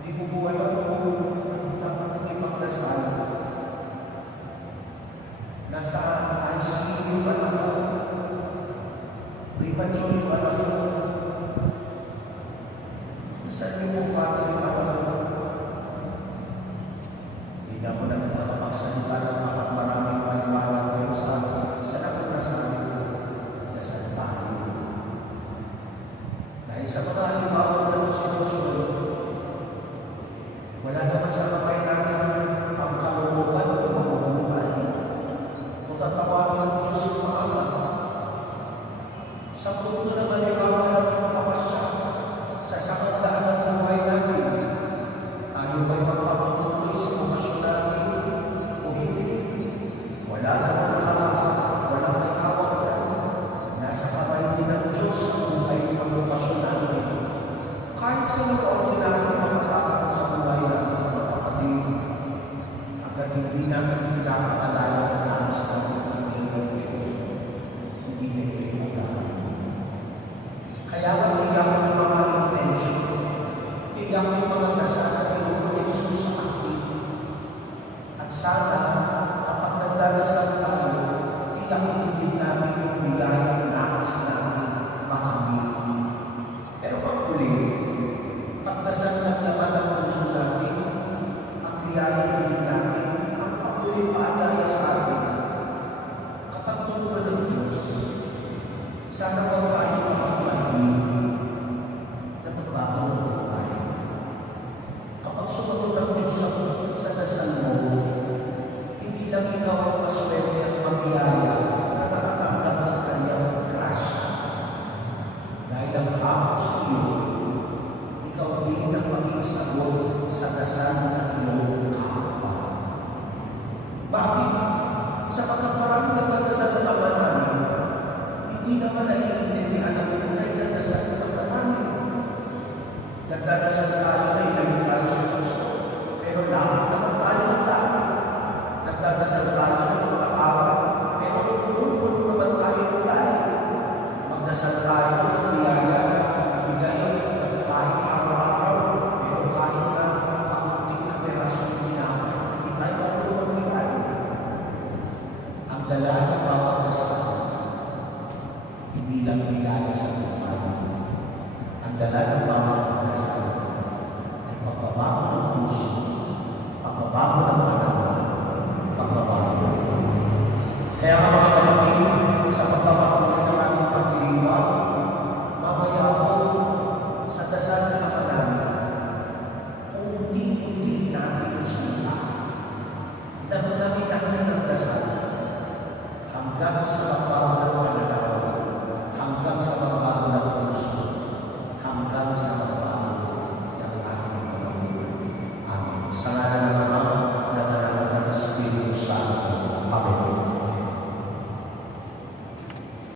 Hindi ko po alam kung ano dapat ipagdasal nasa ICU pa ako, premature pa ako, nasa mo Father pa ako. Hindi na mo na nakapagsalita ng maraming paliwanag pero sa lahat na sabi ko, dasal tayo. Dahil sa mga halimbawa ng sitwasyon, wala naman sa kamay natin ang kalooban o mabubuhay. O tatawagin ng Diyos ang mga ama. Sa punto na halimbawa ng pagpapasya sa sakandaan ng buhay natin, tayo ba'y magpapatuloy sa bukasyon natin o hindi? Wala naman nakalaka, walang may awag na. Nasa kamay din ng Diyos ang buhay ng bukasyon natin. Kahit sa mga ordinaryo makakakaroon sa buhay natin, mga kapatid, hanggang hindi natin pinapakalayo ng nais natin ibigay ng Diyos, hindi na ito yung magkakaroon. Kaya tiyak yung mga intention, tiyak yung mga dasal na tinuro ni Jesus sa atin. At sana, kapag nagdadasal tayo, tiyakin din natin yung biyayang nais natin makamit. Pero pag uli, pagdasal ng laman ng puso natin, ang biyayang din natin, ang pag-uli paadaya sa atin, kapag tulungan ng Diyos, sana huwag tayong makapagpagin na magbago ng buhay. Kapag sumunod ang Diyos sa dasal mo, hindi lang ikaw ang maswerte at mabiyaya na nakatanggap ng kanyang grasya. Dahil ang hamon sa iyo, ikaw din ang maging sagot sa dasal ng iyong kapwa. Bakit? Sapagkat maraming nagdadasal ng Ama namin, hindi naman naiintindihan ang tunay na dasal ng Ama namin. Nagdadasal tayo na ilayo tayo sa puso, pero langit naman tayo ng langit. Nagdadasal tayo na magpatawad, pero punong-puno naman tayo ng galit. Magdasal tayo ng biyaya na ibigay ang kahit araw-araw, pero kahit na kaunting kaperasong ginamay, hindi tayo marunong magbigay. Ang dala ng bawat dasal, hindi lang biyaya sa buhay. Ang dala ng bawat dasal ay pagbabago ng puso, pagbabago ng panahon, pagbabago ng buhay. Kaya mga kapatid, sa pagpapatuloy ng ating pagdiriwang, mamaya po sa dasal ng Ama namin, unti-unti natin yung salita. Namin natin ang dasal hanggang sa pagbago ng panahon, hanggang sa pagbago ng puso, hanggang sa